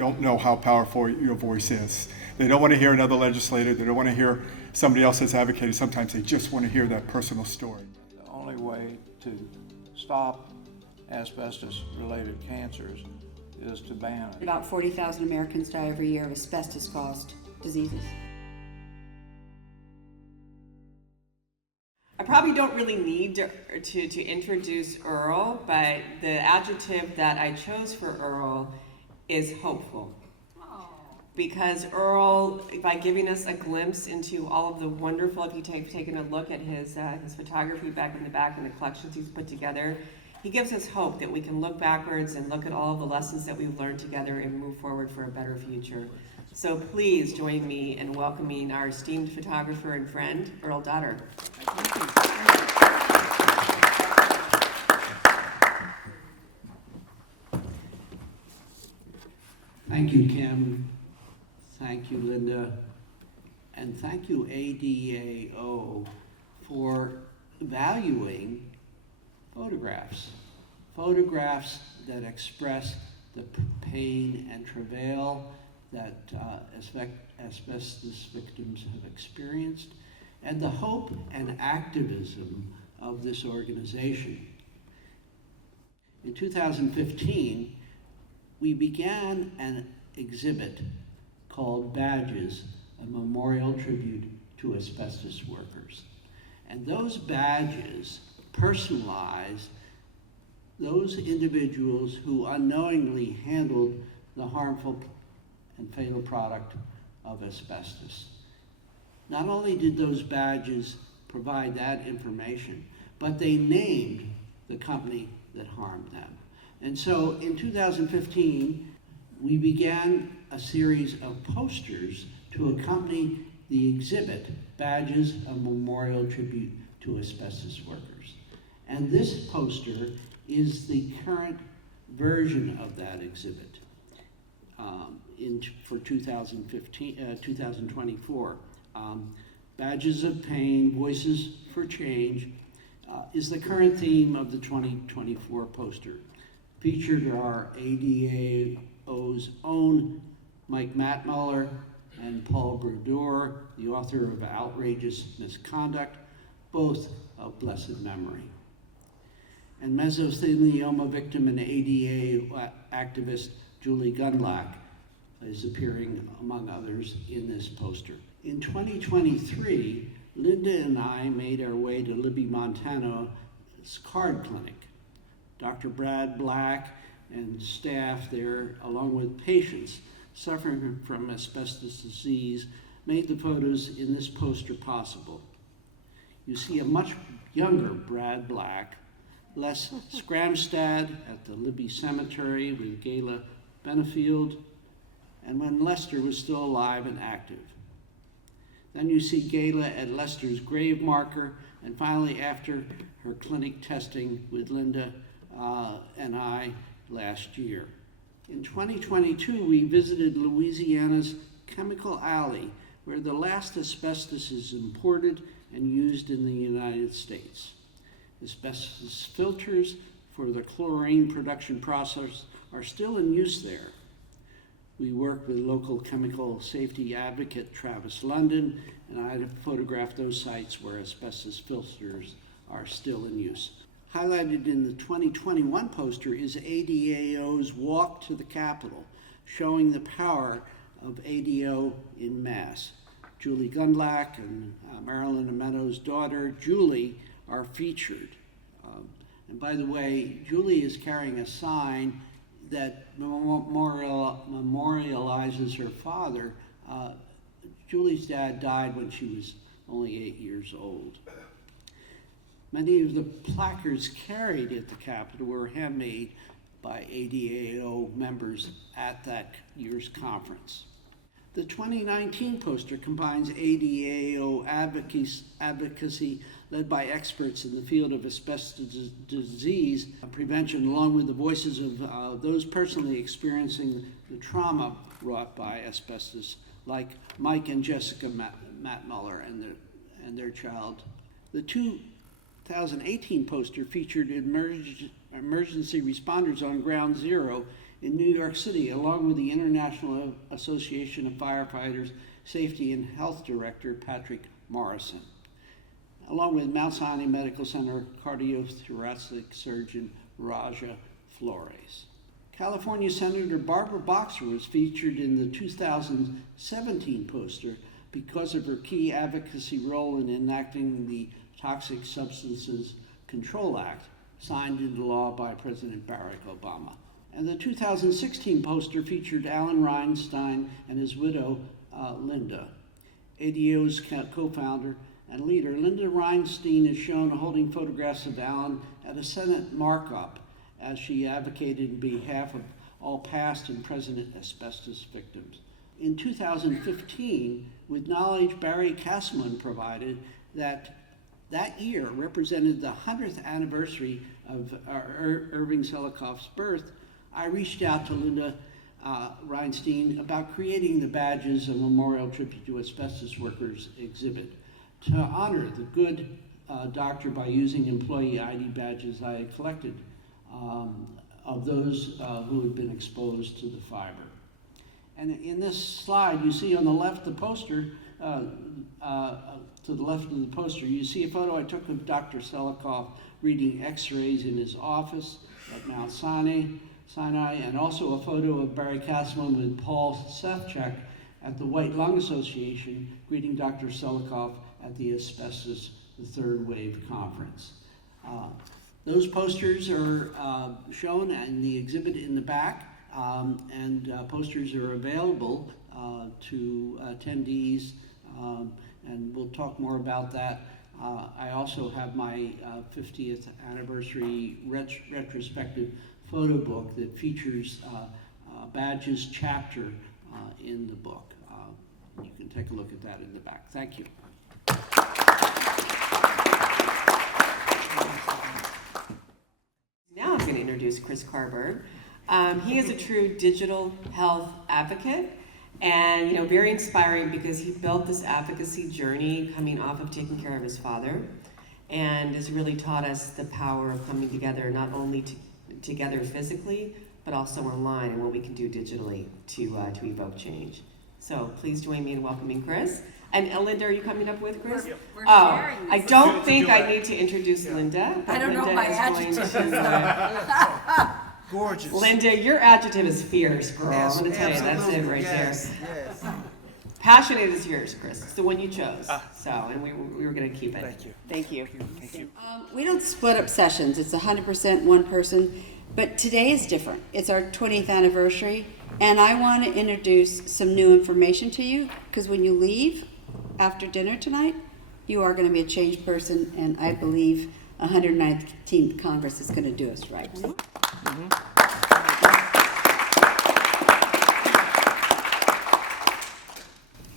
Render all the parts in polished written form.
don't know how powerful your voice is. They don't want to hear another legislator. They don't want to hear somebody else that's advocating. Sometimes they just want to hear that personal story. The only way to stop asbestos-related cancers is to ban it. About 40,000 Americans die every year of asbestos-caused diseases. I probably don't really need to introduce Earl, but the adjective that I chose for Earl is hopeful. Because Earl, by giving us a glimpse into all of the wonderful, if you've taken a look at his photography back in the back and the collections he's put together, he gives us hope that we can look backwards and look at all of the lessons that we've learned together and move forward for a better future. So please join me in welcoming our esteemed photographer and friend, Earl Dotter. Thank you, Kim. Thank you, Linda. And thank you, ADAO, for valuing photographs. Photographs that express the pain and travail that asbestos victims have experienced, and the hope and activism of this organization. In 2015, we began an exhibit called Badges, a memorial tribute to asbestos workers. And those badges personalize those individuals who unknowingly handled the harmful and fatal product of asbestos. Not only did those badges provide that information, but they named the company that harmed them. And so in 2015, we began a series of posters to accompany the exhibit, Badges, a Memorial Tribute to Asbestos Workers. And this poster is the current version of that exhibit for 2024. Badges of Pain, Voices for Change is the current theme of the 2024 poster. Featured are ADAO's own Mike Mattmuller and Paul Brodeur, the author of Outrageous Misconduct, both of blessed memory. And mesothelioma victim and ADA activist Julie Gundlach is appearing, among others, in this poster. In 2023, Linda and I made our way to Libby, Montana's card clinic. Dr. Brad Black and staff there, along with patients suffering from asbestos disease, made the photos in this poster possible. You see a much younger Brad Black, Les Scramstad at the Libby Cemetery with Gayla Benefield, and when Lester was still alive and active. Then you see Gayla at Lester's grave marker, and finally after her clinic testing with Linda and I last year. In 2022, we visited Louisiana's Chemical Alley, where the last asbestos is imported and used in the United States. Asbestos filters for the chlorine production process are still in use there. We work with local chemical safety advocate Travis London, and I photographed those sites where asbestos filters are still in use. Highlighted in the 2021 poster is ADAO's Walk to the Capitol, showing the power of ADAO in mass. Julie Gundlach and Marilyn Meadows' daughter, Julie, are featured. And by the way, Julie is carrying a sign that memorializes her father. Julie's dad died when she was only 8 years old. Many of the placards carried at the Capitol were handmade by ADAO members at that year's conference. The 2019 poster combines ADAO advocacy led by experts in the field of asbestos disease prevention, along with the voices of those personally experiencing the trauma wrought by asbestos, like Mike and Jessica Mattmuller and their child. The 2018 poster featured emergency responders on Ground Zero in New York City, along with the International Association of Firefighters Safety and Health Director Patrick Morrison, along with Mount Sinai Medical Center cardiothoracic surgeon Raja Flores. California Senator Barbara Boxer was featured in the 2017 poster because of her key advocacy role in enacting the Toxic Substances Control Act, signed into law by President Barack Obama. And the 2016 poster featured Alan Reinstein and his widow, Linda. ADAO's co-founder and leader, Linda Reinstein, is shown holding photographs of Alan at a Senate markup as she advocated in behalf of all past and present asbestos victims. In 2015, with knowledge Barry Castleman provided, that year represented the 100th anniversary of Irving Selikoff's birth, I reached out to Linda Reinstein about creating the Badges of Memorial Tribute to Asbestos Workers exhibit to honor the good doctor by using employee ID badges I had collected of those who had been exposed to the fiber. And in this slide, you see on the left the poster, to the left of the poster, you see a photo I took of Dr. Selikoff reading x-rays in his office at Mount Sinai, and also a photo of Barry Castleman with Paul Sefchek at the White Lung Association greeting Dr. Selikoff at the Asbestos, the Third Wave Conference. Those posters are shown in the exhibit in the back, and posters are available to attendees, and we'll talk more about that. I also have my 50th anniversary retrospective photo book that features Badges chapter in the book. You can take a look at that in the back. Thank you. Now I'm going to introduce Chris Carberg. He is a true digital health advocate, and very inspiring because he built this advocacy journey coming off of taking care of his father, and has really taught us the power of coming together, not only together physically, but also online, and what we can do digitally to evoke change. So please join me in welcoming Chris. And Linda, are you coming up with Chris? We're sharing I this. don't think I need to introduce Linda. I don't know Linda my is adjective. going to, Gorgeous. Linda, your adjective is fierce, girl. Yes, I'm going to tell you, that's it right yes, there. Yes. Passionate is yours, Chris. It's the one you chose. So, and we were going to keep it. Thank you. Thank you. Thank you. We don't split up sessions. It's 100% one person. But today is different. It's our 20th anniversary. And I want to introduce some new information to you, because when you leave after dinner tonight, you are going to be a changed person. And I believe 119th Congress is going to do us right.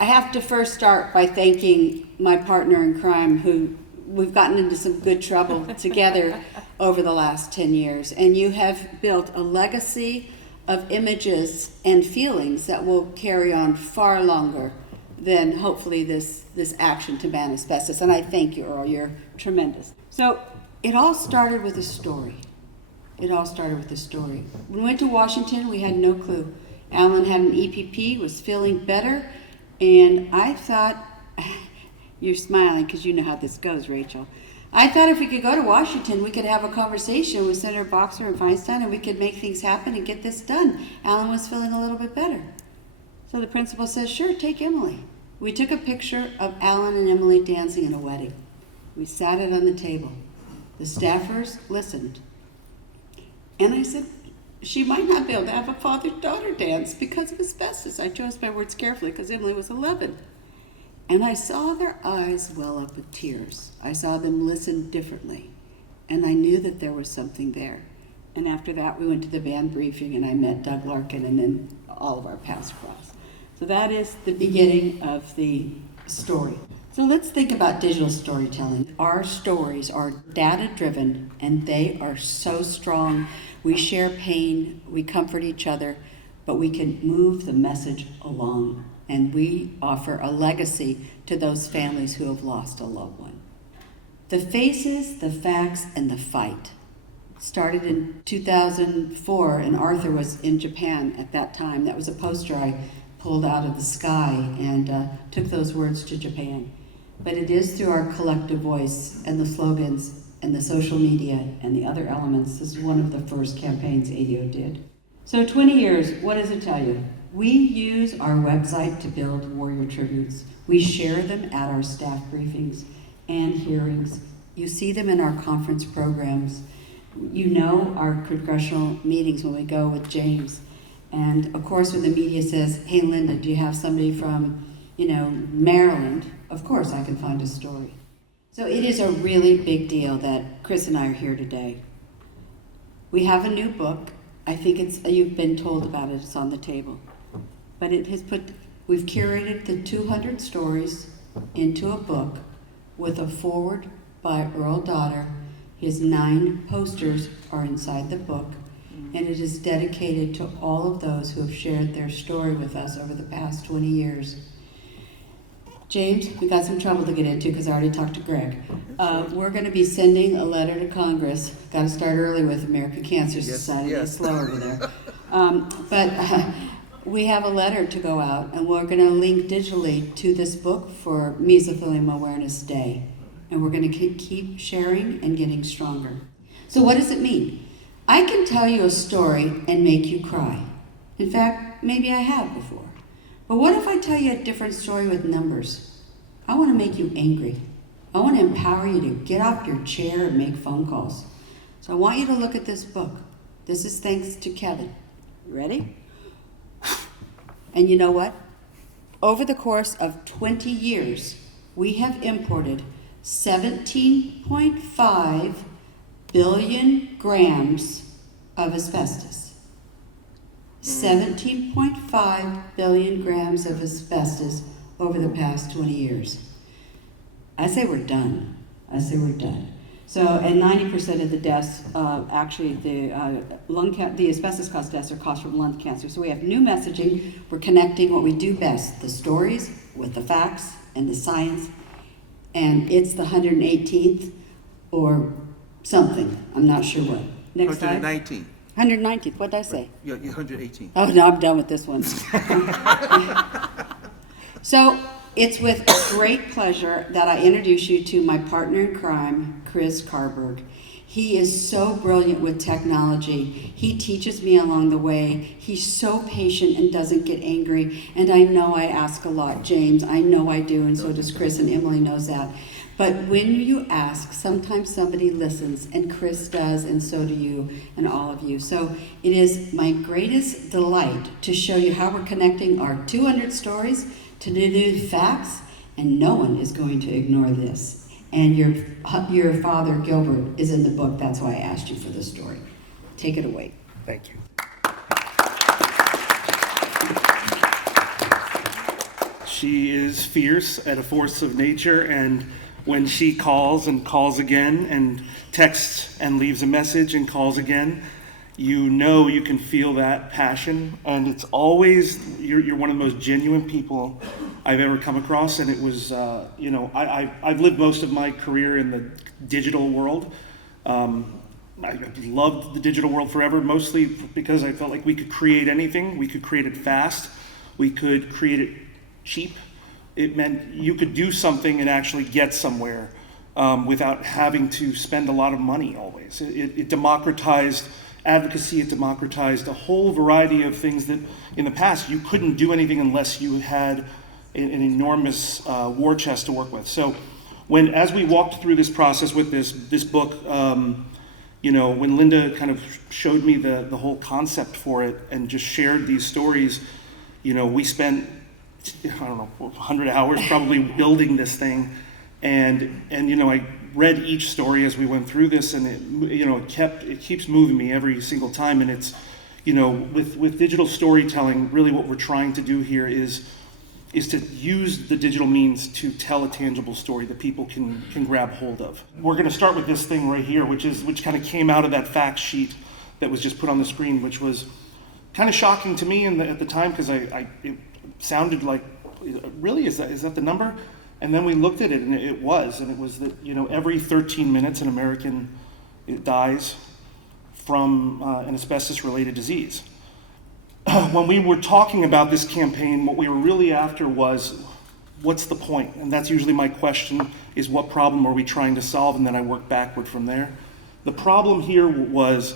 I have to first start by thanking my partner in crime, who we've gotten into some good trouble together over the last 10 years. And you have built a legacy of images and feelings that will carry on far longer than hopefully this action to ban asbestos. And I thank you, Earl. You're tremendous. So it all started with a story. When we went to Washington, we had no clue. Alan had an EPP, was feeling better, and I thought, you're smiling because you know how this goes, Rachel. I thought if we could go to Washington, we could have a conversation with Senator Boxer and Feinstein, and we could make things happen and get this done. Alan was feeling a little bit better. So the principal says, sure, take Emily. We took a picture of Alan and Emily dancing at a wedding. We sat it on the table. The staffers listened. And I said, she might not be able to have a father-daughter dance because of asbestos. I chose my words carefully because Emily was 11. And I saw their eyes well up with tears. I saw them listen differently. And I knew that there was something there. And after that, we went to the band briefing, and I met Doug Larkin, and then all of our paths crossed. So that is the beginning of the story. So let's think about digital storytelling. Our stories are data-driven, and they are so strong. We share pain, we comfort each other, but we can move the message along. And we offer a legacy to those families who have lost a loved one. The faces, the facts, and the fight. started in 2004, and Arthur was in Japan at that time. That was a poster I pulled out of the sky and took those words to Japan. But it is through our collective voice and the slogans and the social media and the other elements. This is one of the first campaigns ADAO did. So 20 years, what does it tell you? We use our website to build warrior tributes. We share them at our staff briefings and hearings. You see them in our conference programs. You know our congressional meetings when we go with James. And of course, when the media says, hey, Linda, do you have somebody from, Maryland? Of course, I can find a story. So it is a really big deal that Chris and I are here today. We have a new book. I think you've been told about it, it's on the table. But we've curated the 200 stories into a book with a foreword by Earl Daughter. His 9 posters are inside the book, and it is dedicated to all of those who have shared their story with us over the past 20 years. James, we got some trouble to get into because I already talked to Greg. We're going to be sending a letter to Congress. Got to start early with American Cancer Society. It's slow over there. But we have a letter to go out, and we're going to link digitally to this book for Mesothelioma Awareness Day. And we're going to keep sharing and getting stronger. So what does it mean? I can tell you a story and make you cry. In fact, maybe I have before. But what if I tell you a different story with numbers? I want to make you angry. I want to empower you to get off your chair and make phone calls. So I want you to look at this book. This is thanks to Kevin. Ready? And you know what? Over the course of 20 years, we have imported 17.5 billion grams of asbestos. 17.5 billion grams of asbestos over the past 20 years. I say we're done. So, and 90% of the deaths, the asbestos-caused deaths are caused from lung cancer. So we have new messaging. We're connecting what we do best, the stories with the facts and the science. And it's the 118th or something. I'm not sure what. Next slide. 119. 119th. What did I say? Yeah, 118. Oh, no, I'm done with this one. So it's with great pleasure that I introduce you to my partner in crime, Chris Carberg. He is so brilliant with technology. He teaches me along the way. He's so patient and doesn't get angry. And I know I ask a lot, James. I know I do, and so does Chris, and Emily knows that. But when you ask, sometimes somebody listens, and Chris does, and so do you, and all of you. So it is my greatest delight to show you how we're connecting our 200 stories to the new facts, and no one is going to ignore this. And your father, Gilbert, is in the book. That's why I asked you for the story. Take it away. Thank you. She is fierce and a force of nature, and when she calls and calls again and texts and leaves a message and calls again, you know you can feel that passion, and it's always, you're one of the most genuine people I've ever come across. And it was, I've lived most of my career in the digital world. I loved the digital world forever, mostly because I felt like we could create anything. We could create it fast. We could create it cheap. It meant you could do something and actually get somewhere without having to spend a lot of money always. It democratized advocacy. It democratized a whole variety of things that in the past you couldn't do anything unless you had an enormous war chest to work with. So as we walked through this process with this book, when Linda kind of showed me the whole concept for it and just shared these stories, we spent, 100 hours probably building this thing. And I read each story as we went through this, and it keeps moving me every single time. And it's, with digital storytelling, really what we're trying to do here is to use the digital means to tell a tangible story that people can grab hold of. We're going to start with this thing right here, which kind of came out of that fact sheet that was just put on the screen, which was kind of shocking to me at the time, because it sounded like, really, is that the number? And then we looked at it, and it was that every 13 minutes an American dies from an asbestos-related disease. When we were talking about this campaign, what we were really after was, what's the point? And that's usually my question, is what problem are we trying to solve? And then I work backward from there. The problem here was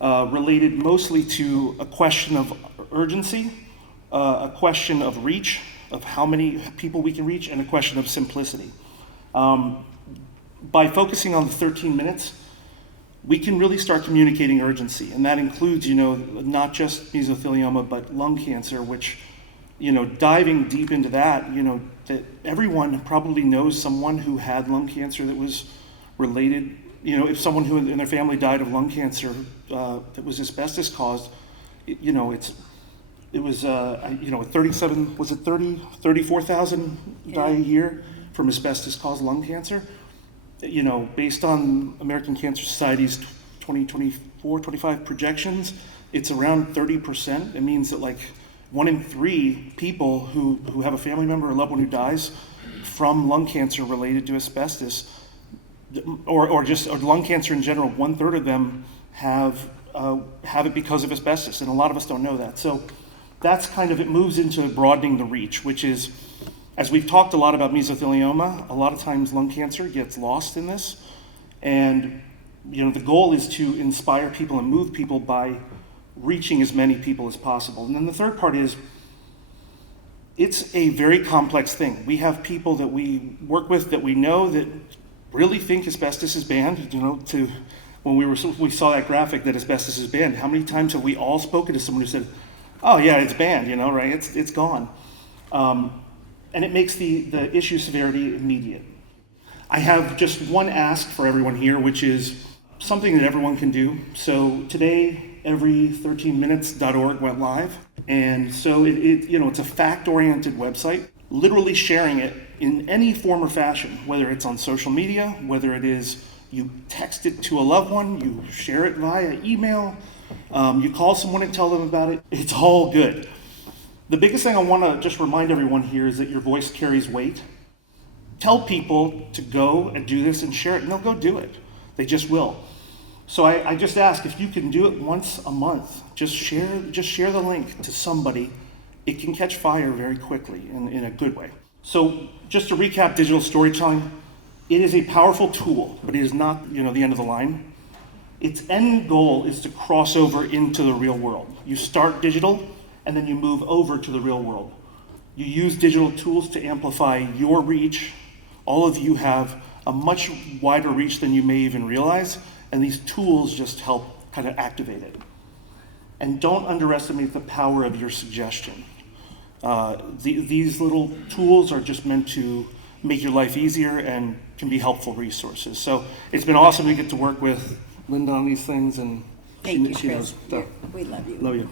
related mostly to a question of urgency, a question of reach, of how many people we can reach, and a question of simplicity. By focusing on the 13 minutes, we can really start communicating urgency, and that includes, not just mesothelioma, but lung cancer, which, diving deep into that, that everyone probably knows someone who had lung cancer that was related, if someone who in their family died of lung cancer that was asbestos caused, it was 34,000 die a year from asbestos caused lung cancer. Based on American Cancer Society's 2024-25 projections, it's around 30%. It means that like 1 in 3 people who have a family member or loved one who dies from lung cancer related to asbestos, or lung cancer in general, 1/3 of them have it because of asbestos, and a lot of us don't know that. So that's it moves into broadening the reach, which is, as we've talked a lot about mesothelioma, a lot of times lung cancer gets lost in this. And, the goal is to inspire people and move people by reaching as many people as possible. And then the third part is, it's a very complex thing. We have people that we work with that we know that really think asbestos is banned, when we saw that graphic that asbestos is banned, how many times have we all spoken to someone who said, oh yeah, it's banned, right, it's gone. And it makes the issue severity immediate. I have just one ask for everyone here, which is something that everyone can do. So today, every13minutes.org went live. And so it's a fact-oriented website. Literally sharing it in any form or fashion, whether it's on social media, whether it is you text it to a loved one, you share it via email, you call someone and tell them about it, it's all good. The biggest thing I want to just remind everyone here is that your voice carries weight. Tell people to go and do this and share it, and they'll go do it. They just will. So I just ask, if you can do it once a month, just share the link to somebody. It can catch fire very quickly in a good way. So just to recap digital storytelling, it is a powerful tool, but it is not the end of the line. Its end goal is to cross over into the real world. You start digital, and then you move over to the real world. You use digital tools to amplify your reach. All of you have a much wider reach than you may even realize, and these tools just help activate it. And don't underestimate the power of your suggestion. These little tools are just meant to make your life easier and can be helpful resources. So it's been awesome to get to work with Linda on these things, and Thank you, she Chris. knows stuff. We love you. Love you.